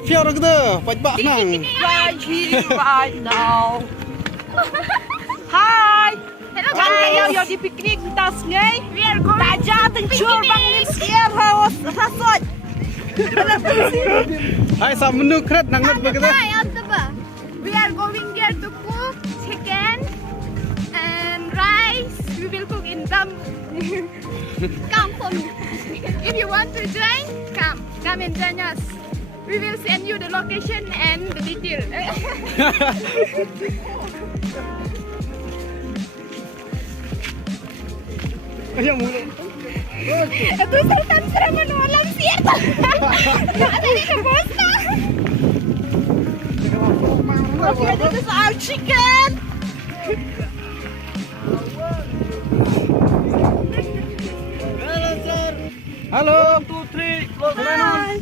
Red Field gitu, pajak nang. Right now. Hi. Hello guys. Yo di piknik tas ngay. We are going. Taja tencur bang ni siap haus rasot. Hai sa menu kret nangat begitu. We are going there to cook chicken and rice. We will cook in bamboo. Come for me. If you want to join, come and join us. We will send you the location and the detail. Yang mulu. Itu serta serangan malam cierto. Tadi ke bosta. Okay, this is our chicken. Halo. 1, 2, 3, close. Hi.